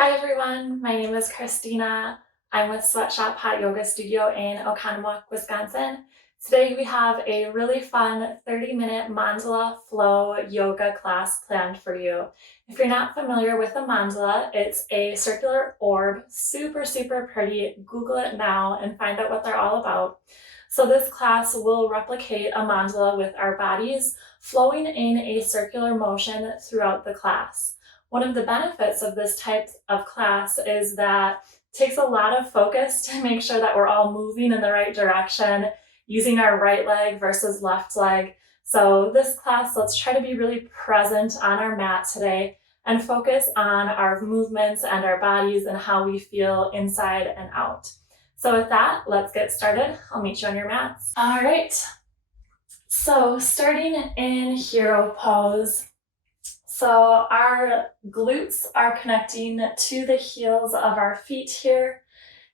Hi everyone, my name is Christina. I'm with Sweatshop Hot Yoga Studio in Oconomowoc, Wisconsin. Today we have a really fun 30-minute Mandala Flow yoga class planned for you. If you're not familiar with a mandala, it's a circular orb, super pretty. Google it now and find out what they're all about. So this class will replicate a mandala with our bodies flowing in a circular motion throughout the class. One of the benefits of this type of class is that it takes a lot of focus to make sure that we're all moving in the right direction, using our right leg versus left leg. So this class, let's try to be really present on our mat today and focus on our movements and our bodies and how we feel inside and out. So with that, let's get started. I'll meet you on your mats. All right. So starting in hero pose. So our glutes are connecting to the heels of our feet here,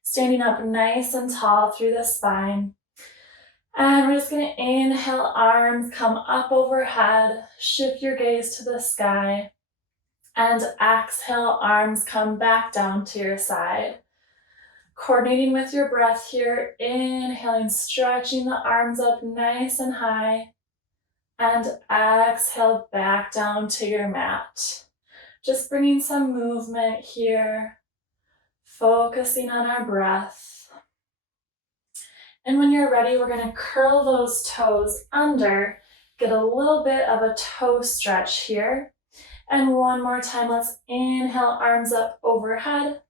standing up nice and tall through the spine. And we're just going to inhale, arms come up overhead, shift your gaze to the sky, and exhale, arms come back down to your side. Coordinating with your breath here, inhaling, stretching the arms up nice and high, and exhale back down to your mat. Just bringing some movement here, focusing on our breath. And when you're ready, we're going to curl those toes under, get a little bit of a toe stretch here. And one more time, let's inhale, arms up overhead,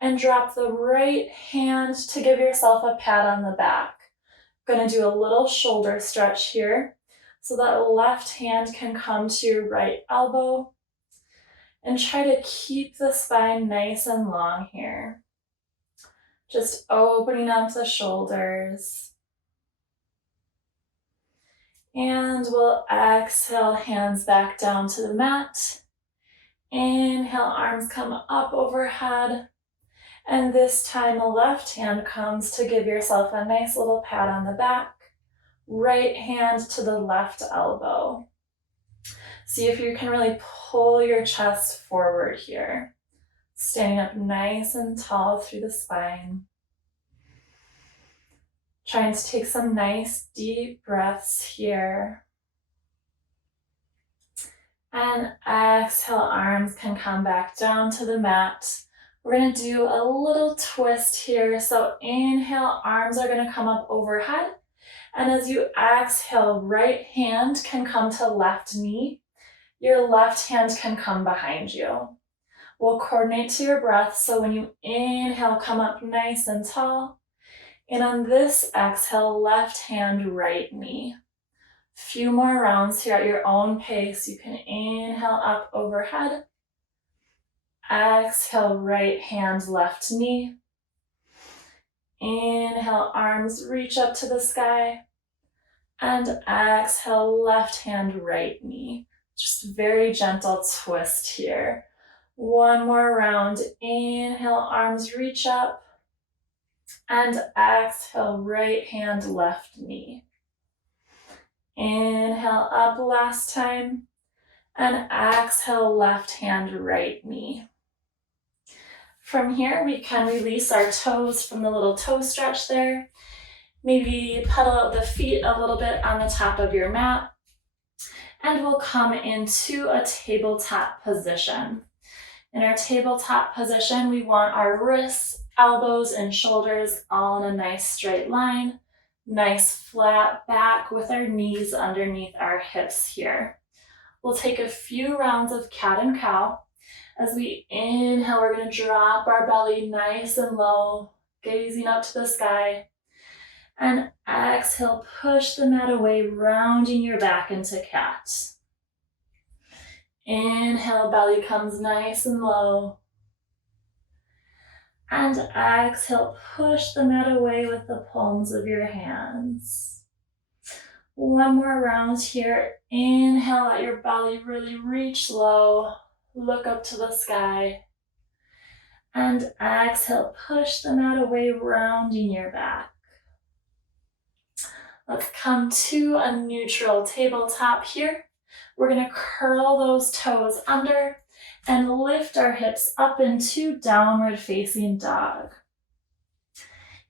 and drop the right hand to give yourself a pat on the back. Going to do a little shoulder stretch here. So that left hand can come to your right elbow, and try to keep the spine nice and long here. Just opening up the shoulders. And we'll exhale, hands back down to the mat. Inhale, arms come up overhead. And this time the left hand comes to give yourself a nice little pat on the back. Right hand to the left elbow. See if you can really pull your chest forward here. Standing up nice and tall through the spine. Trying to take some nice deep breaths here. And exhale, arms can come back down to the mat. We're going to do a little twist here. So inhale, arms are going to come up overhead. And as you exhale, right hand can come to left knee. Your left hand can come behind you. We'll coordinate to your breath. So when you inhale, come up nice and tall. And on this exhale, left hand, right knee. Few more rounds here at your own pace. You can inhale up overhead. Exhale, right hand, left knee. Inhale, arms reach up to the sky. And exhale, left hand, right knee. Just very gentle twist here. One more round. Inhale, arms reach up. And exhale, right hand, left knee. Inhale up last time. And exhale, left hand, right knee. From here, we can release our toes from the little toe stretch there. Maybe pedal out the feet a little bit on the top of your mat. And we'll come into a tabletop position. In our tabletop position, we want our wrists, elbows, and shoulders all in a nice straight line. Nice flat back with our knees underneath our hips here. We'll take a few rounds of cat and cow. As we inhale, we're going to drop our belly nice and low, gazing up to the sky. And exhale, push the mat away, rounding your back into cat. Inhale, belly comes nice and low. And exhale, push the mat away with the palms of your hands. One more round here. Inhale, let your belly really reach low. Look up to the sky. And exhale, push the mat away, rounding your back. Let's come to a neutral tabletop here. We're going to curl those toes under and lift our hips up into downward facing dog.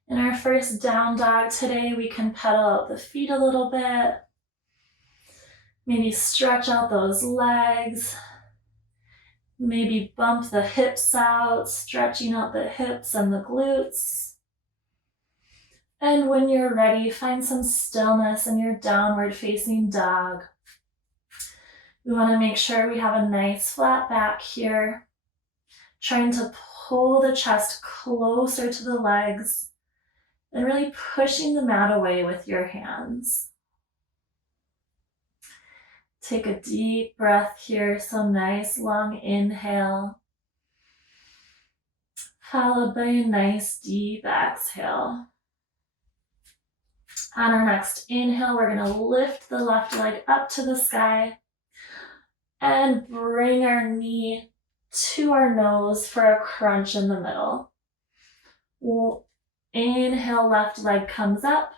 In our first down dog today, we can pedal out the feet a little bit. Maybe stretch out those legs. Maybe bump the hips out, stretching out the hips and the glutes. And when you're ready, find some stillness in your downward facing dog. We want to make sure we have a nice flat back here, trying to pull the chest closer to the legs and really pushing the mat away with your hands. Take a deep breath here, so nice long inhale, followed by a nice deep exhale. On our next inhale, we're going to lift the left leg up to the sky and bring our knee to our nose for a crunch in the middle. We'll inhale, left leg comes up,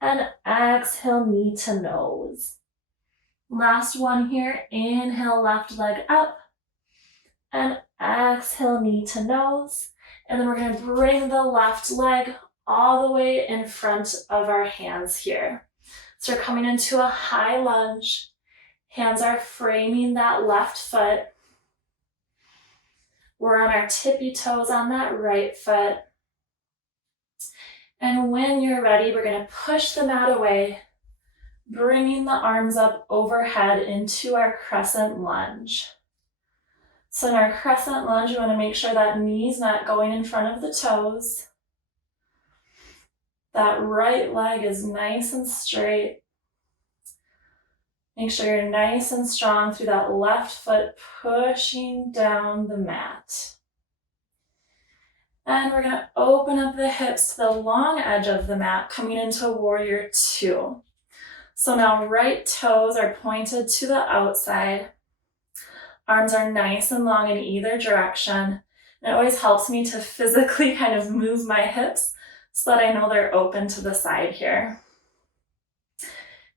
and exhale, knee to nose. Last one here, inhale, left leg up, and exhale, knee to nose. And then we're going to bring the left leg all the way in front of our hands here. So we're coming into a high lunge. Hands are framing that left foot. We're on our tippy toes on that right foot. And when you're ready, we're going to push the mat away, bringing the arms up overhead into our crescent lunge. So in our crescent lunge, we want to make sure that knee's not going in front of the toes. That right leg is nice and straight. Make sure you're nice and strong through that left foot, pushing down the mat. And we're going to open up the hips to the long edge of the mat, coming into warrior two. So now right toes are pointed to the outside. Arms are nice and long in either direction. And it always helps me to physically kind of move my hips so that I know they're open to the side here.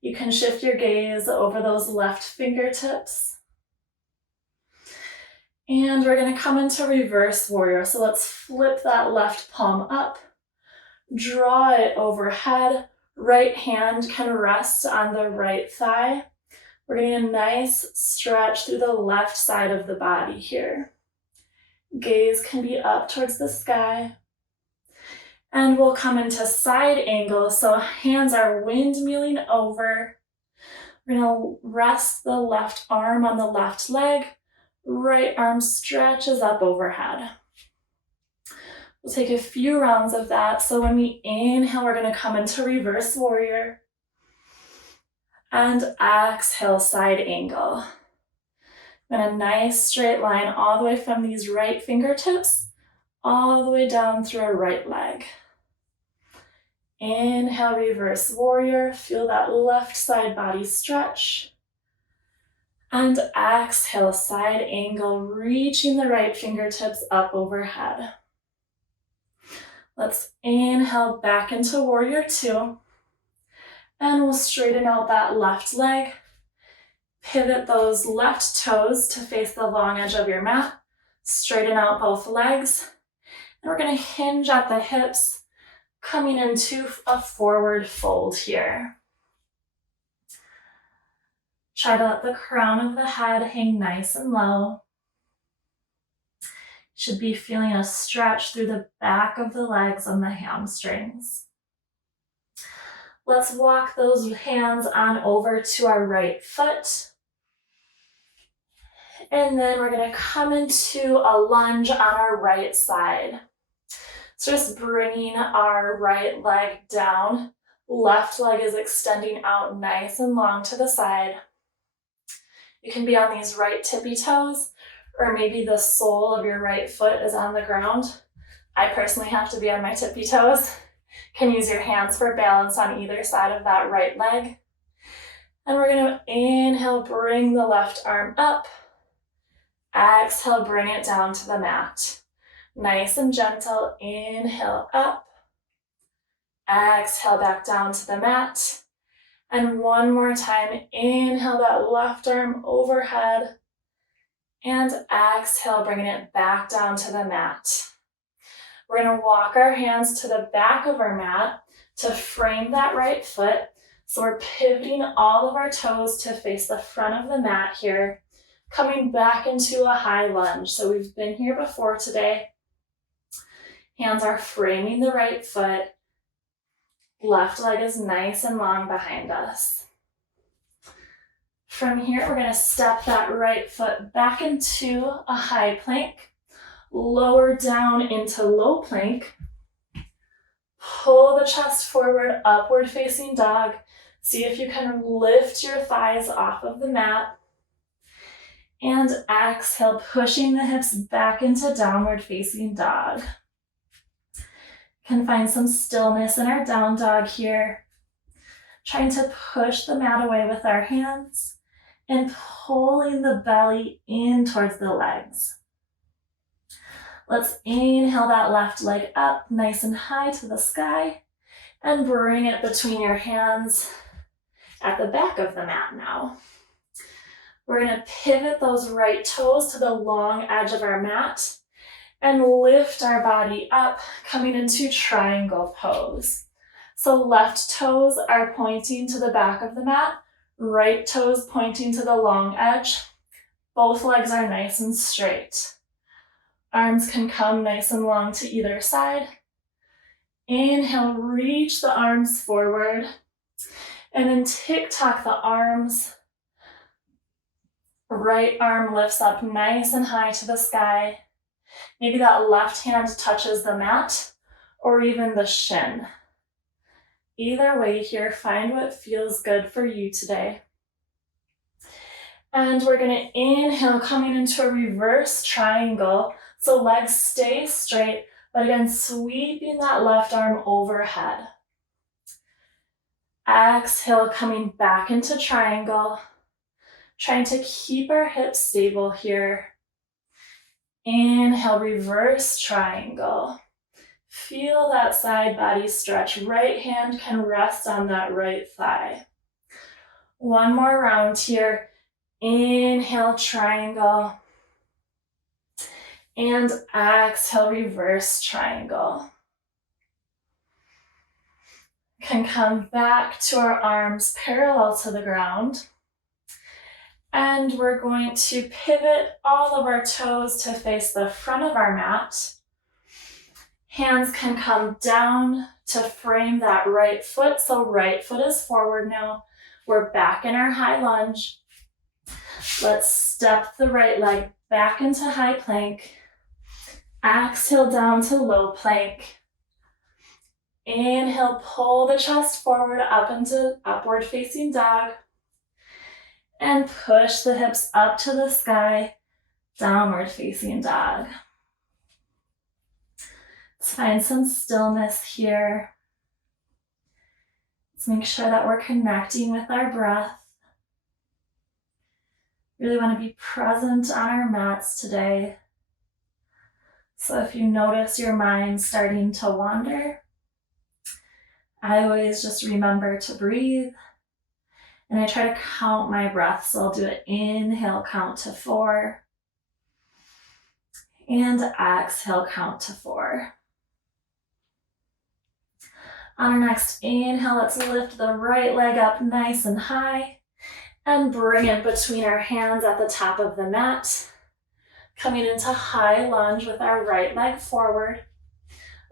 You can shift your gaze over those left fingertips. And we're going to come into reverse warrior. So let's flip that left palm up, draw it overhead. Right hand can rest on the right thigh. We're getting a nice stretch through the left side of the body here. Gaze can be up towards the sky. And we'll come into side angle. So hands are windmilling over. We're going to rest the left arm on the left leg. Right arm stretches up overhead. We'll take a few rounds of that. So when we inhale, we're going to come into reverse warrior. And exhale, side angle. And a nice straight line all the way from these right fingertips, all the way down through our right leg. Inhale, reverse warrior. Feel that left side body stretch. And exhale, side angle, reaching the right fingertips up overhead. Let's inhale back into warrior two. And we'll straighten out that left leg. Pivot those left toes to face the long edge of your mat. Straighten out both legs. And we're going to hinge at the hips, coming into a forward fold here. Try to let the crown of the head hang nice and low. Should be feeling a stretch through the back of the legs and the hamstrings. Let's walk those hands on over to our right foot. And then we're going to come into a lunge on our right side. So just bringing our right leg down. Left leg is extending out nice and long to the side. You can be on these right tippy toes, or maybe the sole of your right foot is on the ground. I personally have to be on my tippy toes. Can use your hands for balance on either side of that right leg. And we're going to inhale, bring the left arm up. Exhale, bring it down to the mat. Nice and gentle. Inhale up. Exhale back down to the mat. And one more time. Inhale that left arm overhead. And exhale, bringing it back down to the mat. We're going to walk our hands to the back of our mat to frame that right foot. So we're pivoting all of our toes to face the front of the mat here, coming back into a high lunge. So we've been here before today. Hands are framing the right foot. Left leg is nice and long behind us. From here, we're going to step that right foot back into a high plank, lower down into low plank. Pull the chest forward, upward facing dog. See if you can lift your thighs off of the mat. And exhale, pushing the hips back into downward facing dog. Can find some stillness in our down dog here. Trying to push the mat away with our hands and pulling the belly in towards the legs. Let's inhale that left leg up nice and high to the sky and bring it between your hands at the back of the mat now. We're going to pivot those right toes to the long edge of our mat and lift our body up, coming into triangle pose. So left toes are pointing to the back of the mat, right toes pointing to the long edge. Both legs are nice and straight. Arms can come nice and long to either side. Inhale, reach the arms forward. And then tick-tock the arms. Right arm lifts up nice and high to the sky. Maybe that left hand touches the mat or even the shin. Either way here, find what feels good for you today. And we're going to inhale, coming into a reverse triangle. So legs stay straight, but again, sweeping that left arm overhead. Exhale, coming back into triangle. Trying to keep our hips stable here. Inhale, reverse triangle. Feel that side body stretch. Right hand can rest on that right thigh. One more round here. Inhale, triangle. And exhale, reverse triangle. Can come back to our arms parallel to the ground. And we're going to pivot all of our toes to face the front of our mat. Hands can come down to frame that right foot. So right foot is forward now. We're back in our high lunge. Let's step the right leg back into high plank. Exhale down to low plank. Inhale, pull the chest forward up into upward facing dog. And push the hips up to the sky, downward facing dog. Let's find some stillness here. Let's make sure that we're connecting with our breath. Really want to be present on our mats today. So if you notice your mind starting to wander, I always just remember to breathe. And I try to count my breath. So I'll do an inhale, count to 4. And exhale, count to 4. On our next inhale, let's lift the right leg up nice and high and bring it between our hands at the top of the mat. Coming into high lunge with our right leg forward.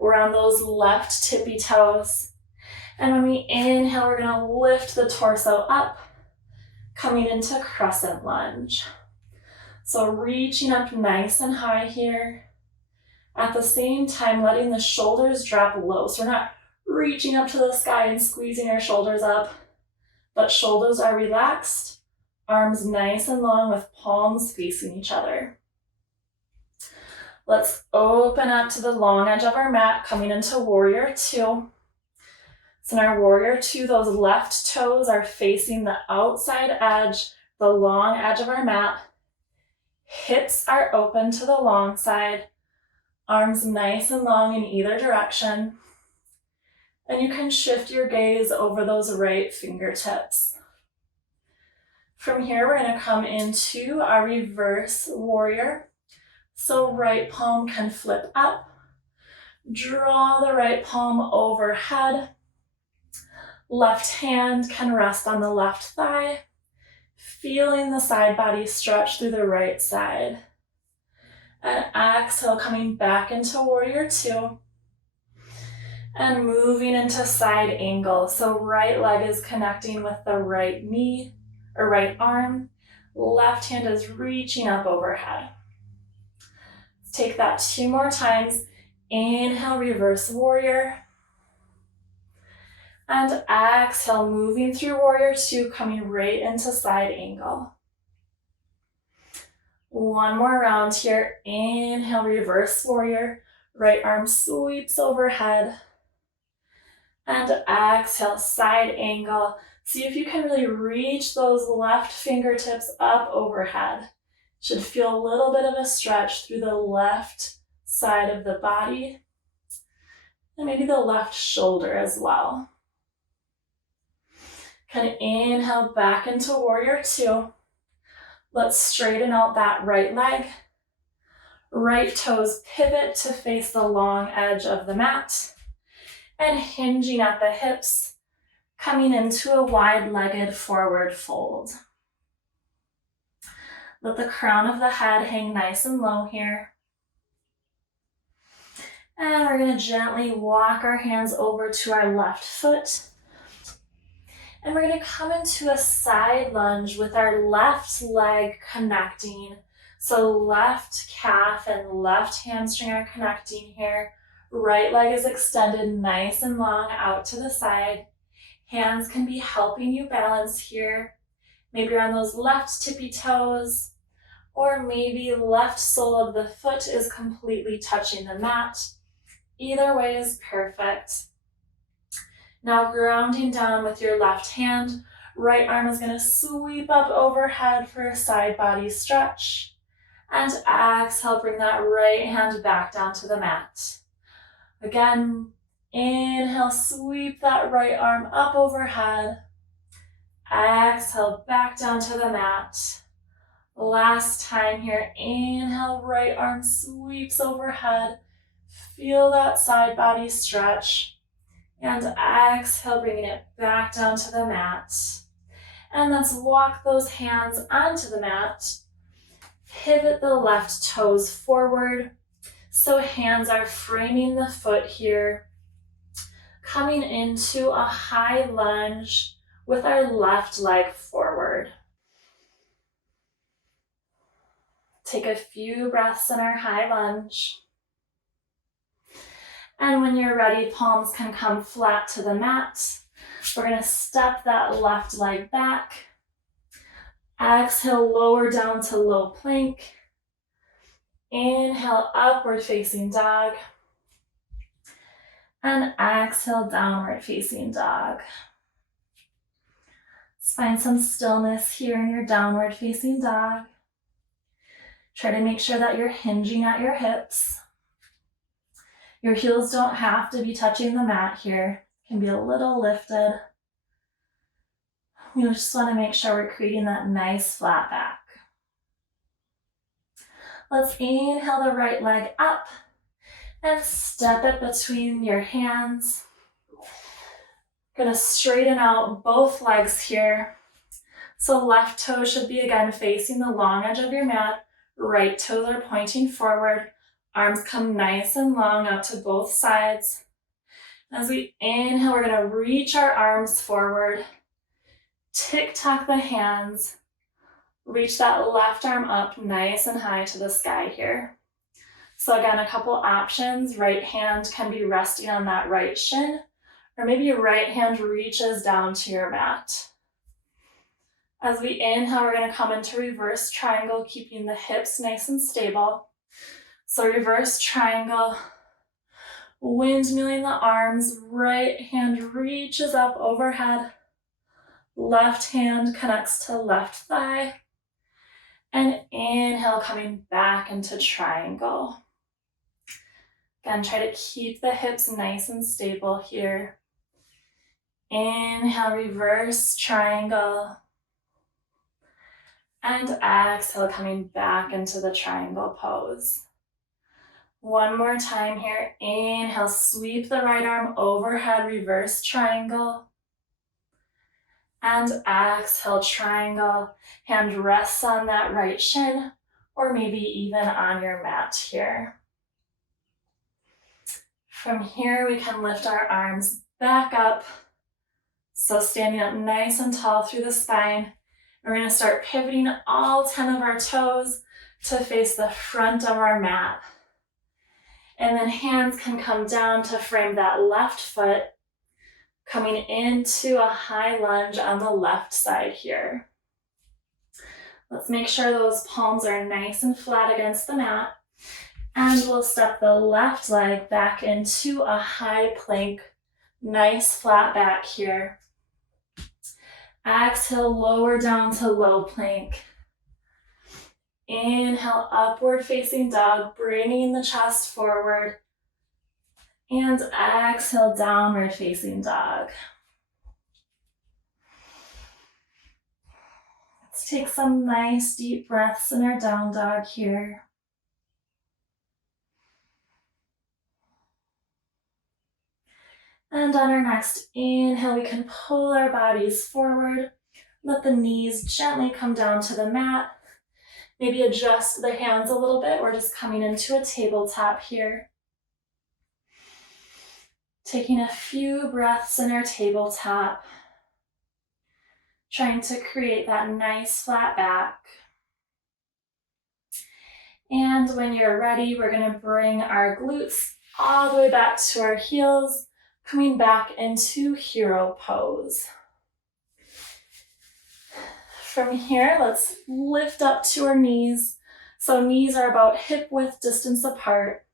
We're on those left tippy toes. And when we inhale, we're going to lift the torso up, coming into crescent lunge. So reaching up nice and high here. At the same time, letting the shoulders drop low. So we're not reaching up to the sky and squeezing our shoulders up, but shoulders are relaxed, arms nice and long with palms facing each other. Let's open up to the long edge of our mat, coming into warrior 2. So in our warrior 2, those left toes are facing the outside edge, the long edge of our mat. Hips are open to the long side, arms nice and long in either direction. And you can shift your gaze over those right fingertips. From here, we're going to come into our reverse warrior. So right palm can flip up. Draw the right palm overhead. Left hand can rest on the left thigh. Feeling the side body stretch through the right side. And exhale, coming back into warrior two. And moving into side angle. So right leg is connecting with the right knee or right arm. Left hand is reaching up overhead. Let's take that 2 more times. Inhale, reverse warrior. And exhale, moving through warrior two, coming right into side angle. 1 more round here. Inhale, reverse warrior. Right arm sweeps overhead. And exhale, side angle. See if you can really reach those left fingertips up overhead. Should feel a little bit of a stretch through the left side of the body. And maybe the left shoulder as well. Can inhale back into warrior two. Let's straighten out that right leg. Right toes pivot to face the long edge of the mat. And hinging at the hips, coming into a wide-legged forward fold. Let the crown of the head hang nice and low here. And we're going to gently walk our hands over to our left foot. And we're going to come into a side lunge with our left leg connecting. So left calf and left hamstring are connecting here. Right leg is extended nice and long out to the side. Hands can be helping you balance here. Maybe on those left tippy toes, or maybe left sole of the foot is completely touching the mat. Either way is perfect. Now grounding down with your left hand, right arm is going to sweep up overhead for a side body stretch. And exhale, bring that right hand back down to the mat. Again, inhale, sweep that right arm up overhead. Exhale, back down to the mat. Last time here, inhale, right arm sweeps overhead. Feel that side body stretch. And exhale, bringing it back down to the mat. And let's walk those hands onto the mat. Pivot the left toes forward. So hands are framing the foot here. Coming into a high lunge with our left leg forward. Take a few breaths in our high lunge. And when you're ready, palms can come flat to the mat. We're going to step that left leg back. Exhale, lower down to low plank. Inhale, upward facing dog. And exhale, downward facing dog. Let's find some stillness here in your downward facing dog. Try to make sure that you're hinging at your hips. Your heels don't have to be touching the mat here. It can be a little lifted. We just want to make sure we're creating that nice flat back. Let's inhale the right leg up and step it between your hands. Gonna straighten out both legs here. So left toe should be again facing the long edge of your mat. Right toes are pointing forward. Arms come nice and long out to both sides. As we inhale, we're gonna reach our arms forward. Tick-tock the hands. Reach that left arm up nice and high to the sky here. So again, a couple options. Right hand can be resting on that right shin, or maybe your right hand reaches down to your mat. As we inhale, we're going to come into reverse triangle, keeping the hips nice and stable. So reverse triangle, windmilling the arms, right hand reaches up overhead, left hand connects to left thigh, and inhale, coming back into triangle. Again, try to keep the hips nice and stable here. Inhale, reverse triangle. And exhale, coming back into the triangle pose. One more time here. Inhale, sweep the right arm overhead, reverse triangle. And exhale, triangle. Hand rests on that right shin, or maybe even on your mat here. From here, we can lift our arms back up. So standing up nice and tall through the spine. We're going to start pivoting all 10 of our toes to face the front of our mat. And then hands can come down to frame that left foot, coming into a high lunge on the left side here. Let's make sure those palms are nice and flat against the mat. And we'll step the left leg back into a high plank. Nice flat back here. Exhale, lower down to low plank. Inhale, upward facing dog, bringing the chest forward. And exhale, downward facing dog. Let's take some nice deep breaths in our down dog here. And on our next inhale, we can pull our bodies forward. Let the knees gently come down to the mat. Maybe adjust the hands a little bit. We're just coming into a tabletop here. Taking a few breaths in our tabletop. Trying to create that nice flat back. And when you're ready, we're going to bring our glutes all the way back to our heels, coming back into hero pose. From here, let's lift up to our knees. So knees are about hip width distance apart.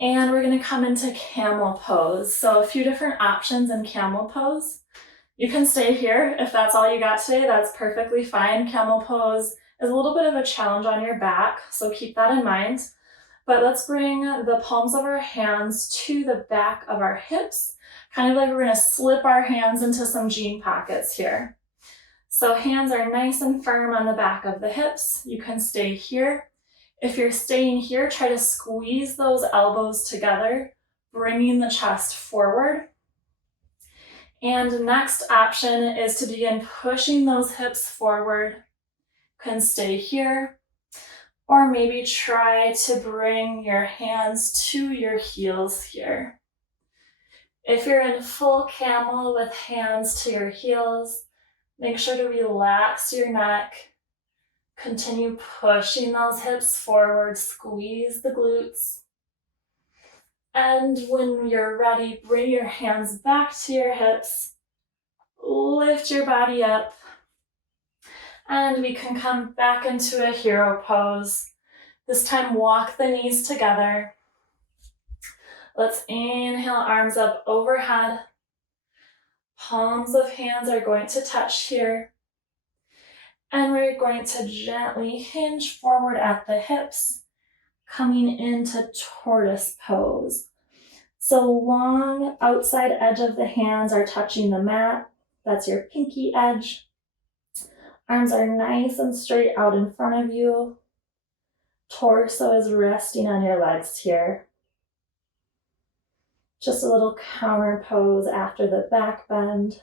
And we're going to come into camel pose. So a few different options in camel pose. You can stay here if that's all you got today. That's perfectly fine. Camel pose is a little bit of a challenge on your back, so keep that in mind. But let's bring the palms of our hands to the back of our hips, kind of like we're going to slip our hands into some jean pockets here. So hands are nice and firm on the back of the hips. You can stay here. If you're staying here, try to squeeze those elbows together, bringing the chest forward. And next option is to begin pushing those hips forward. You can stay here, or maybe try to bring your hands to your heels here. If you're in full camel with hands to your heels, make sure to relax your neck. Continue pushing those hips forward, squeeze the glutes. And when you're ready, bring your hands back to your hips, lift your body up, and we can come back into a hero pose. This time, walk the knees together. Let's inhale, arms up overhead. Palms of hands are going to touch here. And we're going to gently hinge forward at the hips, coming into tortoise pose. So long outside edge of the hands are touching the mat. That's your pinky edge. Arms are nice and straight out in front of you. Torso is resting on your legs here. Just a little counter pose after the back bend.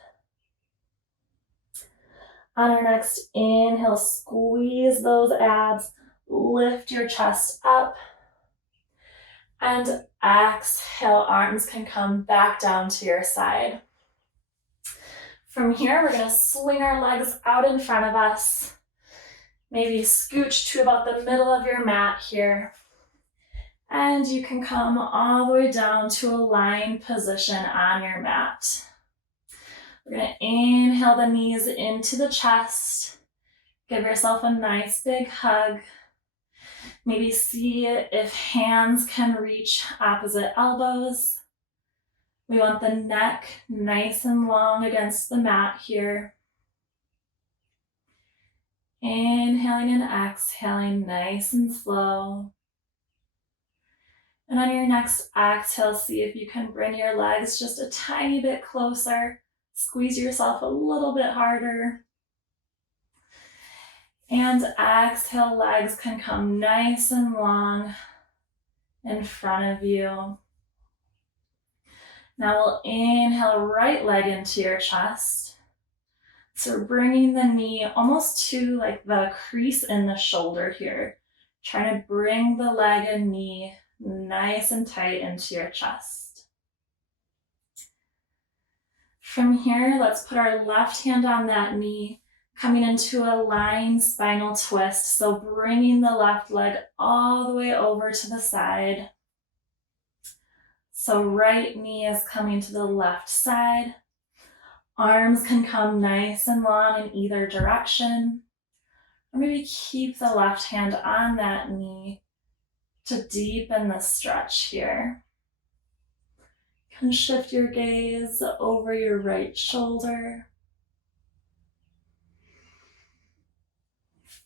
On our next inhale, squeeze those abs, lift your chest up. And exhale, arms can come back down to your side. From here, we're going to swing our legs out in front of us. Maybe scooch to about the middle of your mat here. And you can come all the way down to a lying position on your mat. We're going to inhale the knees into the chest. Give yourself a nice big hug. Maybe see if hands can reach opposite elbows. We want the neck nice and long against the mat here. Inhaling and exhaling nice and slow. And on your next exhale, see if you can bring your legs just a tiny bit closer. Squeeze yourself a little bit harder. And exhale, legs can come nice and long in front of you. Now we'll inhale right leg into your chest. So bringing the knee almost to like the crease in the shoulder here. Trying to bring the leg and knee nice and tight into your chest. From here, let's put our left hand on that knee, coming into a lying spinal twist. So bringing the left leg all the way over to the side. So right knee is coming to the left side. Arms can come nice and long in either direction. Or maybe keep the left hand on that knee to deepen the stretch here. You can shift your gaze over your right shoulder.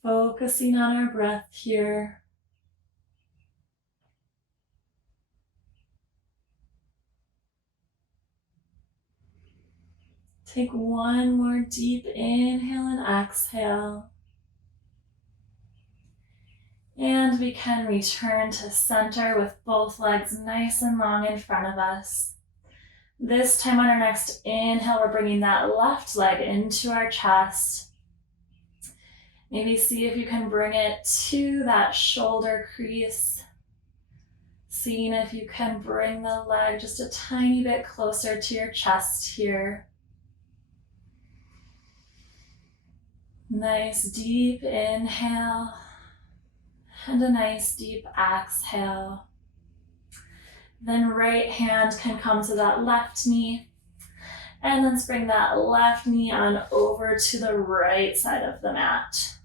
Focusing on our breath here. Take one more deep inhale and exhale. And we can return to center with both legs nice and long in front of us. This time on our next inhale, we're bringing that left leg into our chest. Maybe see if you can bring it to that shoulder crease. Seeing if you can bring the leg just a tiny bit closer to your chest here. Nice deep inhale and a nice deep exhale. Then right hand can come to that left knee, and then bring that left knee on over to the right side of the mat.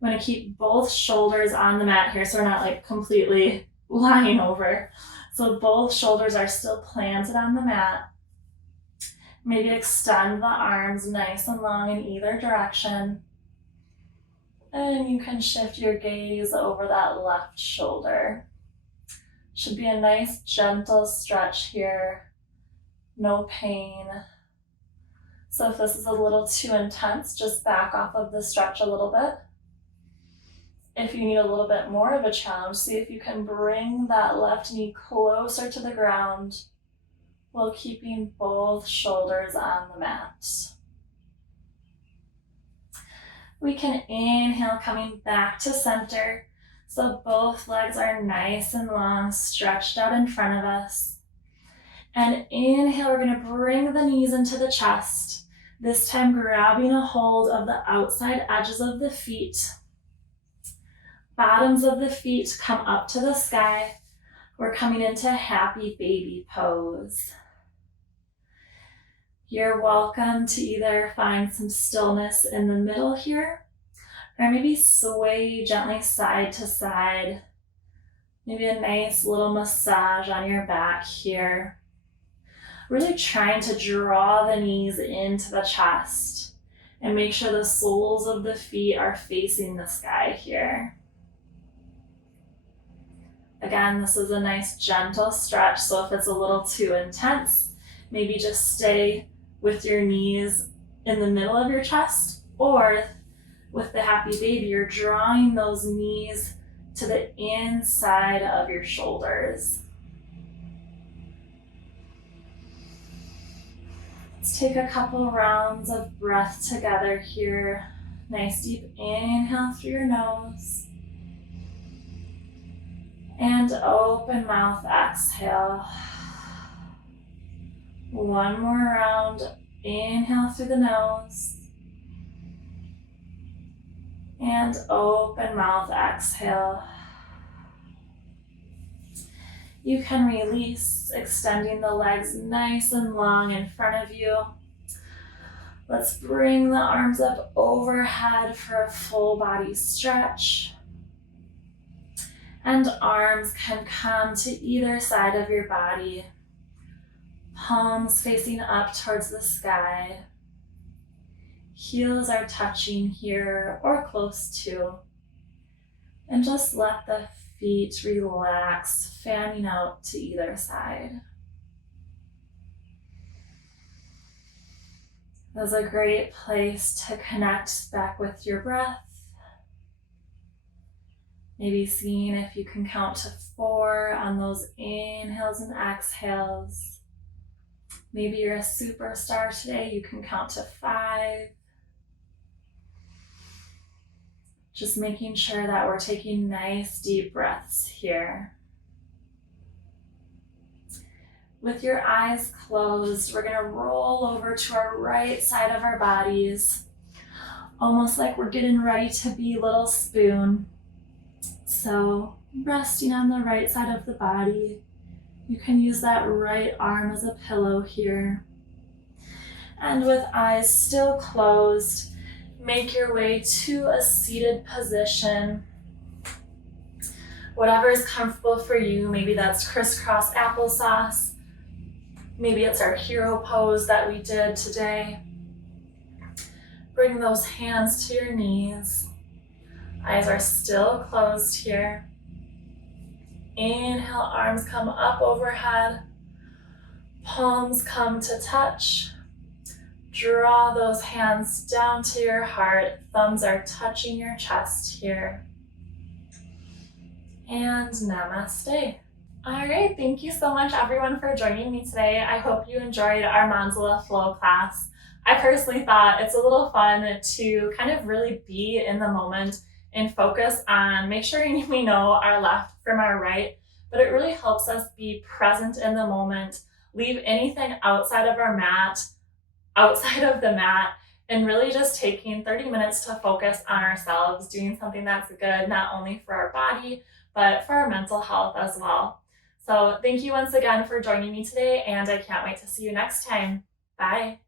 I'm going to keep both shoulders on the mat here so we're not like completely lying over. So both shoulders are still planted on the mat. Maybe extend the arms nice and long in either direction. And you can shift your gaze over that left shoulder. Should be a nice gentle stretch here. No pain. So if this is a little too intense, just back off of the stretch a little bit. If you need a little bit more of a challenge, see if you can bring that left knee closer to the ground while keeping both shoulders on the mat. We can inhale, coming back to center. So both legs are nice and long, stretched out in front of us. And inhale, we're going to bring the knees into the chest. This time grabbing a hold of the outside edges of the feet. Bottoms of the feet come up to the sky. We're coming into happy baby pose. You're welcome to either find some stillness in the middle here, or maybe sway gently side to side. Maybe a nice little massage on your back here. Really trying to draw the knees into the chest and make sure the soles of the feet are facing the sky here. Again, this is a nice gentle stretch, so if it's a little too intense, maybe just stay with your knees in the middle of your chest, or with the happy baby, you're drawing those knees to the inside of your shoulders. Let's take a couple rounds of breath together here. Nice deep inhale through your nose. And open mouth, exhale. One more round. Inhale through the nose. And open mouth, exhale. You can release, extending the legs nice and long in front of you. Let's bring the arms up overhead for a full body stretch. And arms can come to either side of your body. Palms facing up towards the sky. Heels are touching here or close to. And just let the feet relax, fanning out to either side. That's a great place to connect back with your breath. Maybe seeing if you can count to 4 on those inhales and exhales. Maybe you're a superstar today, you can count to 5. Just making sure that we're taking nice deep breaths here. With your eyes closed, we're gonna roll over to our right side of our bodies, almost like we're getting ready to be little spoon. So resting on the right side of the body, you can use that right arm as a pillow here. And with eyes still closed, make your way to a seated position. Whatever is comfortable for you, maybe that's crisscross applesauce. Maybe it's our hero pose that we did today. Bring those hands to your knees. Eyes are still closed here. Inhale, arms come up overhead. Palms come to touch. Draw those hands down to your heart. Thumbs are touching your chest here. And namaste. All right, thank you so much everyone for joining me today. I hope you enjoyed our Mandala Flow class. I personally thought it's a little fun to kind of really be in the moment and focus on make sure we know our left from our right, but it really helps us be present in the moment, leave anything outside of our mat, outside of the mat, and really just taking 30 minutes to focus on ourselves, doing something that's good, not only for our body, but for our mental health as well. So thank you once again for joining me today, and I can't wait to see you next time. Bye.